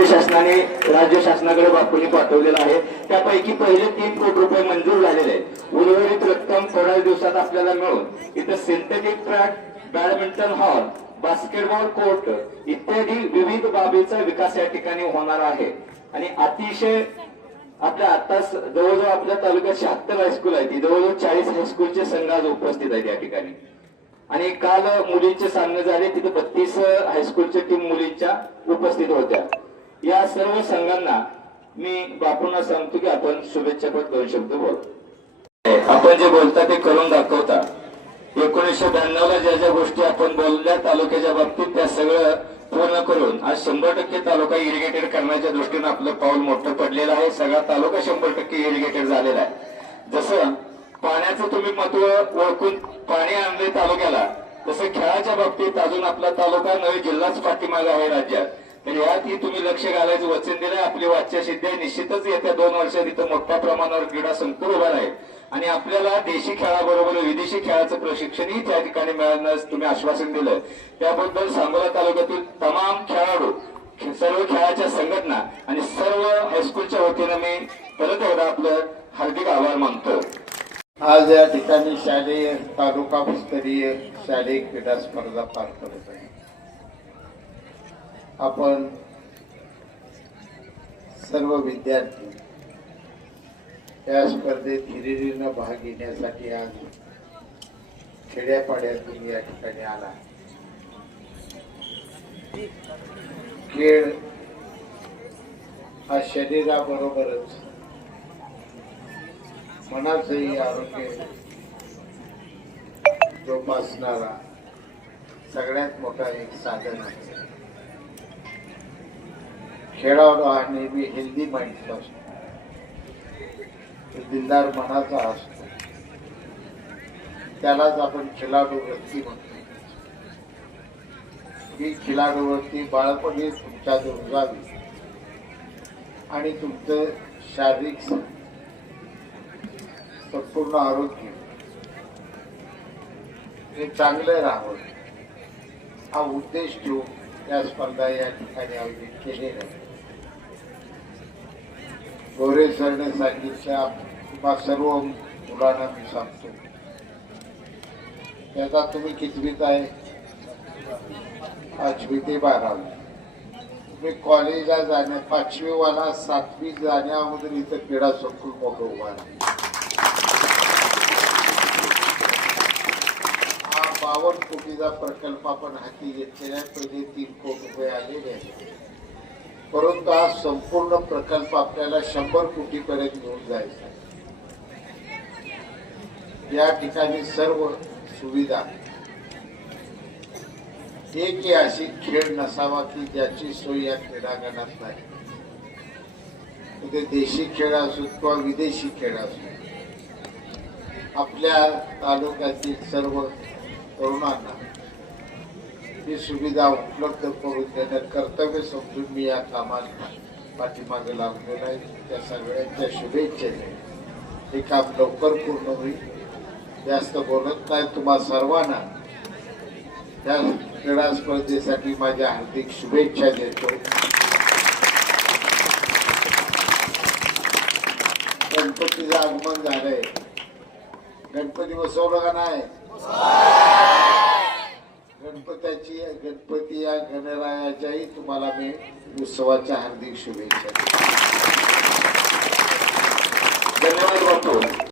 राज्य शासनाने राज्य शासनाकडे बापूने पाठवलेला आहे त्यापैकी पहिले तीन कोटी रुपये मंजूर झालेले आहेत उर्वरित रक्कम थोड्या दिवसात आपल्याला मिळून इथं synthetic track badminton hall basketball court इत्यादी विविध बाबीचा विकास या ठिकाणी होणार आहे आणि अतिशय आपल्या आता जवळजवळ आपल्या तालुक्यात शहात्तर हायस्कूल आहे ती जवळजवळ चाळीस हायस्कूलचे संघ आज उपस्थित आहेत या ठिकाणी आणि काल मुलींचे सामने झाले तिथे बत्तीस हायस्कूलच्या टीम मुलींच्या उपस्थित होत्या या सर्व संघांना मी बापूंना सांगतो की आपण शुभेच्छापद दोन शब्द बोल आपण जे बोलता ते करून दाखवता एकोणीसशे ब्याण्णव ला ज्या ज्या गोष्टी आपण बोलल्या तालुक्याच्या बाबतीत त्या सगळं पूर्ण करून आज शंभर टक्के तालुका इरिगेटेड करण्याच्या दृष्टीनं आपलं पाऊल मोठं पडलेलं आहे सगळा तालुका शंभर टक्के इरिगेटेड झालेला आहे जसं पाण्याचं तुम्ही महत्व ओळखून पाणी आणले तालुक्याला तसं खेळाच्या बाबतीत अजून आपला तालुका नवी जिल्हाच पाठीमागा आहे राज्यात तर यातही तुम्ही लक्ष घालायचं वचन दिलं आपली वाच्य सिद्धी निश्चितच येत्या दोन वर्षात इथं मोठ्या प्रमाणावर क्रीडा संकुल उभा राहील आणि आपल्याला देशी खेळाबरोबर विदेशी खेळाचं प्रशिक्षणही त्या ठिकाणी मिळण्यास तुम्ही आश्वासन दिलं त्याबद्दल सांगोला तालुक्यातील तमाम खेळाडू सर्व खेळाच्या संघटना आणि सर्व हायस्कूलच्या वतीनं मी परत एकदा आपलं हार्दिक आभार मानतो आज या ठिकाणी शालेय तालुका स्तरीय शालेय क्रीडा स्पर्धा पार पडत आहे आपण सर्व विद्यार्थी या स्पर्धेत हिरिरीनं भाग घेण्यासाठी आज खेड्यापाड्यातून या ठिकाणी आला खेळ हा शरीराबरोबरच मनाचंही आरोग्य जोपासणारा सगळ्यात मोठा एक साधन आहे खेळाडू हा नेहमी हेल्दी माइंडचा असतो दिलदार मनाचा असतो त्यालाच आपण खिलाडू व्यक्ती म्हणतो ही खिलाडू व्यक्ती बाळपणी तुमच्या रुजावी आणि तुमचं शारीरिक संपूर्ण आरोग्य हे चांगलं राहावं हा उद्देश ठेवून त्या स्पर्धा या ठिकाणी आयोजित नाही गोरे सरने सांगितल्या किंवा सर्व मुलांना मी सांगतो त्याचा तुम्ही कितवीत आहे पाचवी ते बारावी तुम्ही कॉलेजला जाण्या पाचवीवाला सातवी जाण्या अगोदर इथं क्रीडा संकुल मोठं उभा हा कोटीचा प्रकल्प आपण हाती घेतलेला पहिले तीन कोटी रुपये आलेले आहेत परंतु आज संपूर्ण प्रकल्प आपल्याला शंभर पर्यंत घेऊन जायचा या ठिकाणी सर्व सुविधा एक अशी खेळ नसावा की ज्याची सोय या क्रीडांगणात नाही ते देशी खेळ असो किंवा विदेशी खेळ असो आपल्या तालुक्यातील सर्व तरुणांना ही सुविधा उपलब्ध करून देण्यात कर्तव्य समजून मी या कामाला पाठीमागे लागलेला आहे त्या सगळ्यांच्या शुभेच्छेने हे काम लवकर पूर्ण होईल जास्त बोलत नाही तुम्हा सर्वांना त्या क्रीडा स्पर्धेसाठी माझ्या हार्दिक शुभेच्छा देतो गणपतीचं आगमन झालंय गणपती बसवलं का नाही गणपत्याची गणपती या गणरायाच्याही तुम्हाला मी उत्सवाच्या हार्दिक शुभेच्छा धन्यवाद वाटतो